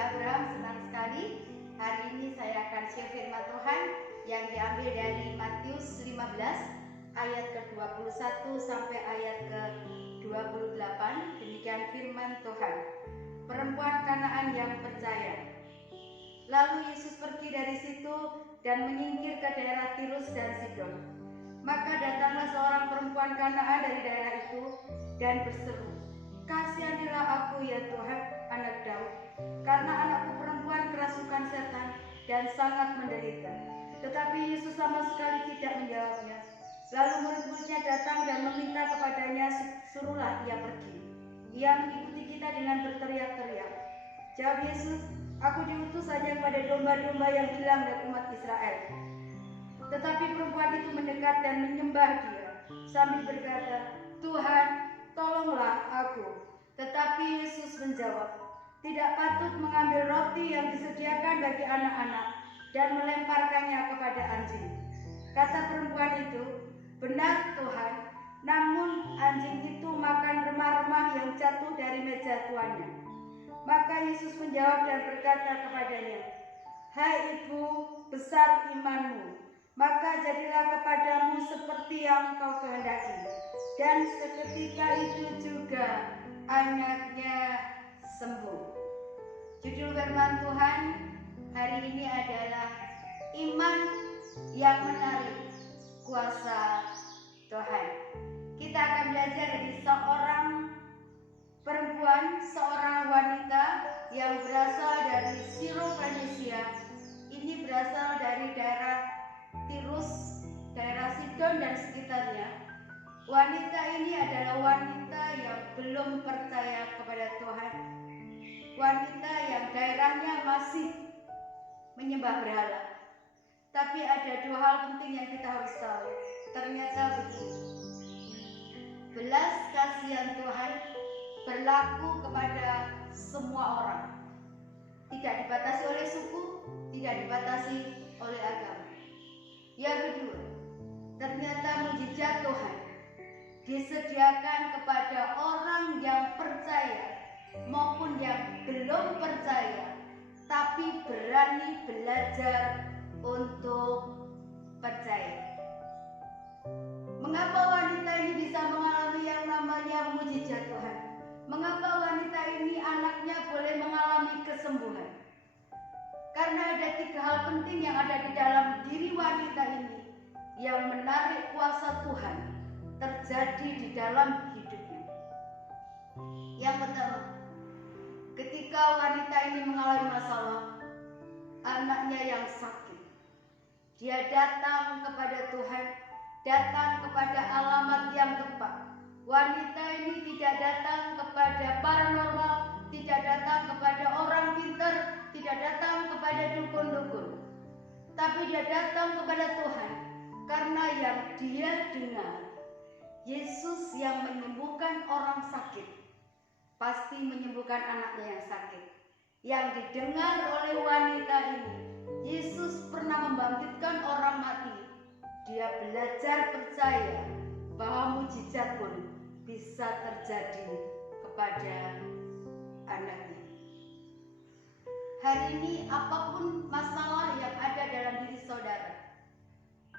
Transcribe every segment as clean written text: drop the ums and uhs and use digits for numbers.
saya Abraham, senang sekali. Hari ini saya akan share firman Tuhan yang diambil dari Matius 15 ayat ke-21 sampai ayat ke-28. Demikian firman Tuhan. Perempuan Kanaan yang percaya. Lalu Yesus pergi dari situ dan menyingkir ke daerah Tirus dan Sidon. Maka datanglah seorang perempuan Kanaan dari daerah itu dan berseru, "Kasihanilah aku ya Tuhan, anak Daud, karena anakku perempuan kerasukan setan dan sangat menderita." Tetapi Yesus sama sekali tidak menjawabnya. Lalu murid-muridnya datang dan meminta kepadanya, "Suruhlah ia pergi." Ia mengikuti kita dengan berteriak-teriak. Jawab Yesus, "Aku diutus saja kepada domba-domba yang hilang dari umat Israel." Tetapi perempuan itu mendekat dan menyembah Dia sambil berkata, "Tuhan, tolonglah aku." Tetapi Yesus menjawab, "Tidak patut mengambil roti yang disediakan bagi anak-anak dan melemparkannya kepada anjing." Kata perempuan itu, "Benar Tuhan, namun anjing itu makan remah-remah yang jatuh dari meja tuannya." Maka Yesus menjawab dan berkata kepadanya, "Hai ibu, besar imanmu, maka jadilah kepadamu seperti yang kau kehendaki." Dan seketika itu juga anaknya sembuh. Judul firman Tuhan hari ini adalah iman yang menarik kuasa Tuhan. Kita akan belajar dari seorang perempuan, seorang wanita yang berasal dari Sirofenisia. Ini berasal dari daerah Tirus, daerah Sidon dan sekitarnya. Wanita ini adalah wanita yang belum percaya kepada Tuhan. Wanita yang daerahnya masih menyembah berhala. Tapi ada dua hal penting yang kita harus tahu. Ternyata begini, belas kasihan Tuhan berlaku kepada semua orang. Tidak dibatasi oleh suku, tidak dibatasi oleh agama. Yang kedua, ternyata mujizat Tuhan disediakan kepada orang yang percaya maupun yang belum percaya, tapi berani belajar untuk percaya. Mengapa wanita ini bisa mengalami yang namanya mujizat Tuhan? Mengapa wanita ini anaknya boleh mengalami kesembuhan? Karena ada tiga hal penting yang ada di dalam diri wanita ini yang menarik kuasa Tuhan terjadi di dalam hidupnya. Yang pertama, ketika wanita ini mengalami masalah, anaknya yang sakit, dia datang kepada Tuhan, datang kepada alamat yang tepat. Wanita ini tidak datang kepada paranormal, tidak datang kepada orang pintar, tidak datang kepada dukun-dukun, tapi dia datang kepada Tuhan karena yang dia dengar, Yesus yang menyembuhkan orang sakit pasti menyembuhkan anaknya yang sakit. Yang didengar oleh wanita ini, Yesus pernah membangkitkan orang mati. Dia belajar percaya bahwa mujizat pun bisa terjadi kepada anaknya. Hari ini apapun masalah yang ada dalam diri saudara,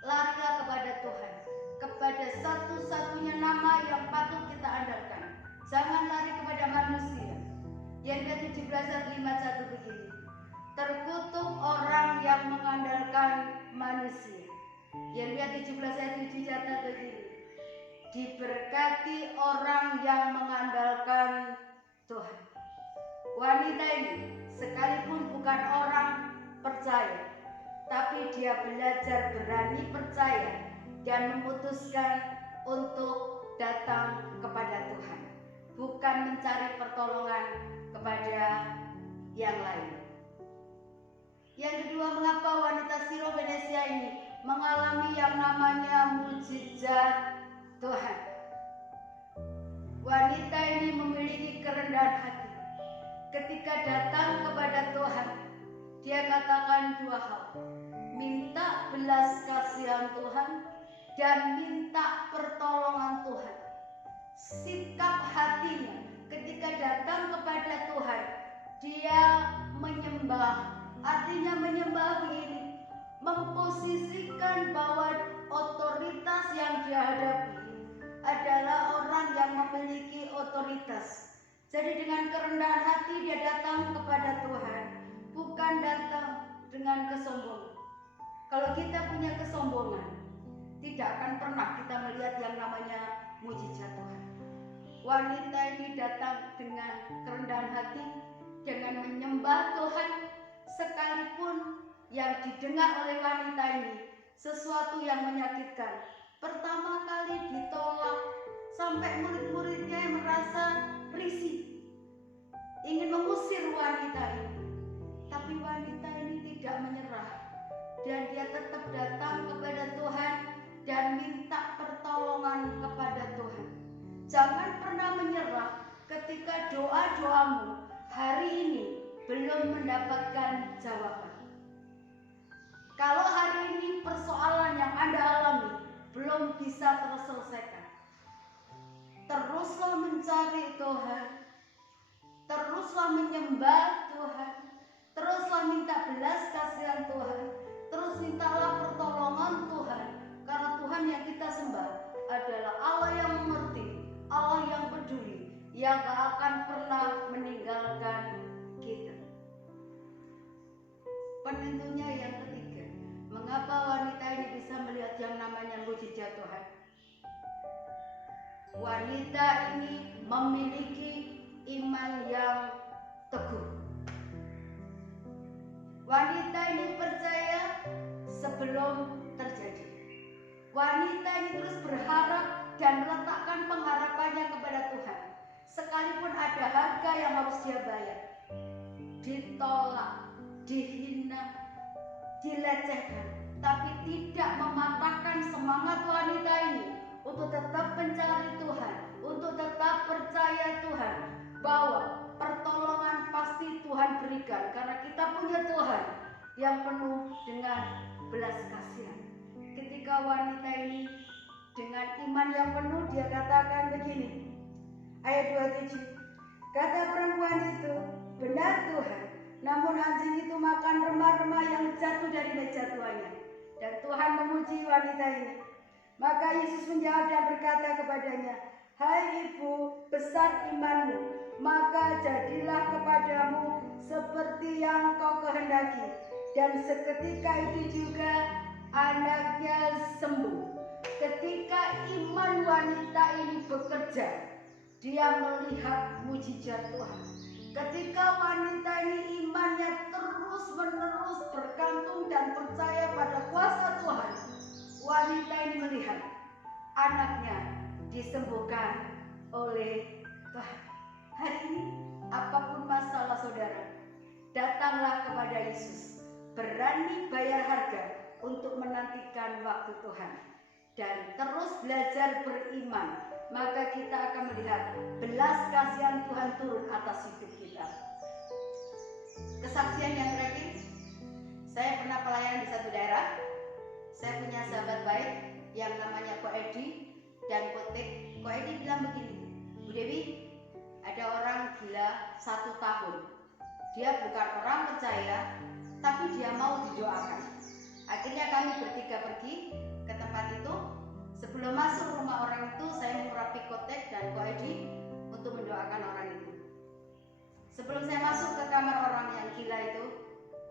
larilah kepada Tuhan, kepada satu-satunya nama yang patut kita andalkan. Jangan lari kepada manusia. Yeremia 17 ayat 51 begini, "Terkutuk orang yang mengandalkan manusia." Yeremia 17 ayat 7 catat begini, "Diberkati orang yang mengandalkan Tuhan." Wanita ini sekalipun bukan orang percaya, tapi dia belajar berani percaya dan memutuskan untuk datang kepada Tuhan, bukan mencari pertolongan kepada yang lain. Yang kedua, mengapa wanita Sirofenisia ini mengalami yang namanya mujizat Tuhan? Wanita ini memiliki kerendahan hati. Ketika datang kepada Tuhan, dia katakan dua hal, minta belas kasihan Tuhan dan minta pertolongan Tuhan. Sikap hatinya ketika datang kepada Tuhan, dia hamba begini, memposisikan bahwa otoritas yang dihadapi adalah orang yang memiliki otoritas. Jadi dengan kerendahan hati dia datang kepada Tuhan, bukan datang dengan kesombongan. Kalau kita punya kesombongan, tidak akan pernah kita melihat yang namanya mujizat Tuhan. Wanita ini datang dengan kerendahan hati, dengan menyembah Tuhan, sekalipun yang didengar oleh wanita ini sesuatu yang menyakitkan. Pertama kali ditolak, sampai murid-muridnya merasa risih, ingin mengusir wanita ini. Tapi wanita ini tidak menyerah, dan dia tetap datang kepada Tuhan dan minta pertolongan kepada Tuhan. Jangan pernah menyerah ketika doa-doamu hari ini belum mendapatkan jawaban. Kalau hari ini persoalan yang Anda alami belum bisa terselesaikan, teruslah mencari Tuhan, teruslah menyembah Tuhan, teruslah minta belas kasihan Tuhan, terus mintalah pertolongan Tuhan. Karena Tuhan yang kita sembah adalah Allah yang mengerti, Allah yang peduli, yang gak akan pernah meninggalkan kita. Penentunya yang ketiga, mengapa wanita ini bisa melihat yang namanya mujizat Tuhan? Wanita ini memiliki iman yang teguh. Wanita ini percaya sebelum terjadi. Wanita ini terus berharap dan meletakkan pengharapannya kepada Tuhan. Sekalipun ada harga yang harus dia bayar, ditolak, dihina, dilecehkan, tapi tidak mematahkan semangat wanita ini untuk tetap mencari Tuhan, untuk tetap percaya Tuhan bahwa pertolongan pasti Tuhan berikan, karena kita punya Tuhan yang penuh dengan belas kasihan. Ketika wanita ini dengan iman yang penuh, dia katakan begini, ayat 27, kata perempuan itu, benar Tuhan, namun anjing itu makan remah-remah yang jatuh dari meja tuannya. Dan Tuhan memuji wanita ini. Maka Yesus menjawab dan berkata kepadanya, hai ibu, besar imanmu, maka jadilah kepadamu seperti yang kau kehendaki. Dan seketika itu juga anaknya sembuh. Ketika iman wanita ini bekerja, dia melihat mujizat Tuhan. Ketika wanita ini imannya terus-menerus bergantung dan percaya pada kuasa Tuhan, wanita ini melihat anaknya disembuhkan oleh Tuhan. Hari ini apapun masalah saudara, datanglah kepada Yesus. Berani bayar harga untuk menantikan waktu Tuhan. Dan terus belajar beriman, maka kita akan melihat belas kasihan Tuhan turun atas hidup kita. Kesaksian yang terakhir, saya pernah pelayanan di satu daerah. Saya punya sahabat baik yang namanya Ko Edi dan Ko Tek. Ko Edi bilang begini, Bu Dewi, ada orang gila 1 tahun. Dia bukan orang percaya, tapi dia mau didoakan. Akhirnya kami bertiga pergi ke tempat itu. Sebelum masuk rumah orang itu, saya mengurapi Ko Tek dan Ko Edi untuk mendoakan orang itu. Sebelum saya masuk ke kamar orang yang gila itu,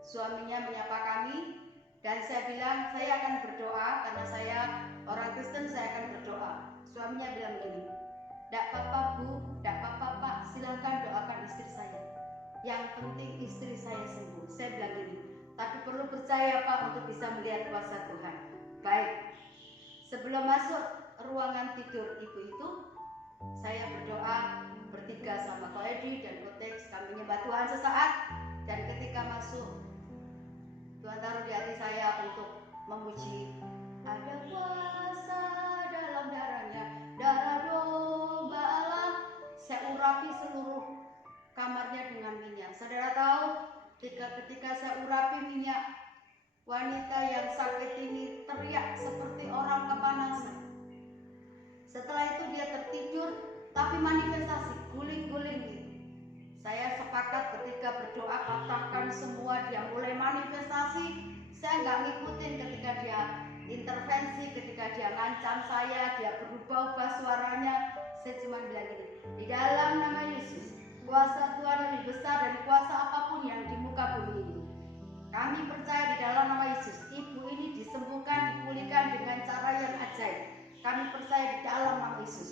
suaminya menyapa kami dan saya bilang saya akan berdoa karena saya orang Kristen, saya akan berdoa. Suaminya bilang begini, "Tidak apa-apa Bu, tidak apa-apa Pak, silakan doakan istri saya. Yang penting istri saya sembuh." Saya bilang gini, tapi perlu percaya Pak untuk bisa melihat kuasa Tuhan. Baik. Sebelum masuk ruangan tidur ibu itu, saya berdoa bertiga sama Ko Edi dan Ko Tek. Kami menyembah Tuhan sesaat, dan ketika masuk, Tuhan taruh di hati saya untuk memuji. Ada kuasa dalam darahnya, darah domba Allah. Saya urapi seluruh kamarnya dengan minyak. Saudara tahu, ketika saya urapi minyak, wanita yang sakit ini teriak seperti orang kepanasan. Setelah itu dia tertidur, tapi manifestasi guling-guling gitu. Saya sepakat ketika berdoa, katakan semua, dia mulai manifestasi. Saya nggak ngikutin ketika dia intervensi, ketika dia ngancam saya, dia berubah-ubah suaranya. Saya cuma bilang gini, di dalam nama Yesus, kuasa Tuhan lebih besar dari kuasa apapun yang di muka bumi ini. Kami percaya di dalam nama Yesus, ibu ini disembuhkan, dipulihkan dengan cara yang ajaib. Kami percaya di dalam nama Yesus.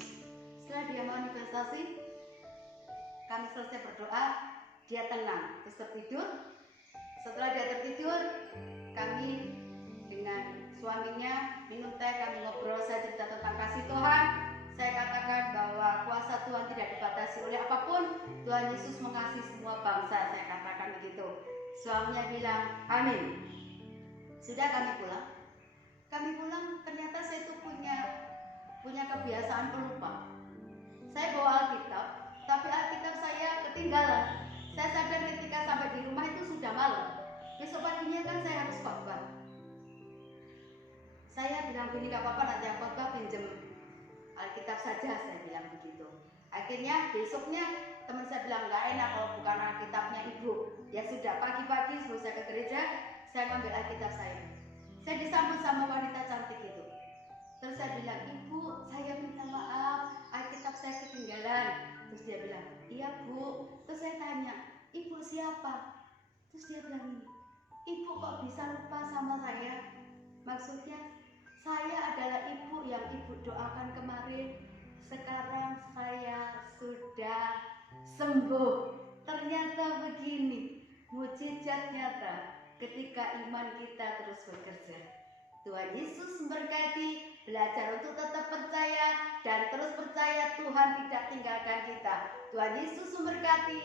Setelah dia manifestasi, kami selesai berdoa, dia tenang, terus tertidur. Setelah dia tertidur, kami dengan suaminya minum teh, kami ngobrol, saya cerita tentang kasih Tuhan. Saya katakan bahwa kuasa Tuhan tidak dibatasi oleh apapun. Tuhan Yesus mengasihi semua bangsa, saya katakan begitu. Suaminya bilang, amin. Sudah kami pulang. Kami pulang, ternyata saya itu punya kebiasaan pelupa. Saya bawa Alkitab, tapi Alkitab saya ketinggalan. Saya sadar ketika sampai di rumah itu sudah malam. Besok paginya kan saya harus khotbah. Saya bilang gini, gak apa-apa, nanti yang khotbah pinjem Alkitab saja, saya bilang begitu. Akhirnya besoknya teman saya bilang gak enak kalau bukan Alkitabnya ibu. Ya sudah, pagi-pagi sebelum saya ke gereja, saya ngambil Alkitab saya. Saya disambut sama wanita cantik itu. Terus saya bilang, ibu, saya minta maaf, Alkitab saya ketinggalan. Terus dia bilang, iya bu. Terus saya tanya, ibu siapa? Terus dia bilang, ibu kok bisa lupa sama saya? Maksudnya, saya adalah ibu yang ibu doakan kemarin. Sekarang saya sudah sembuh. Ternyata begini, mujizat nyata ketika iman kita terus bekerja. Tuhan Yesus memberkati. Belajar untuk tetap percaya dan terus percaya Tuhan tidak tinggalkan kita. Tuhan Yesus memberkati.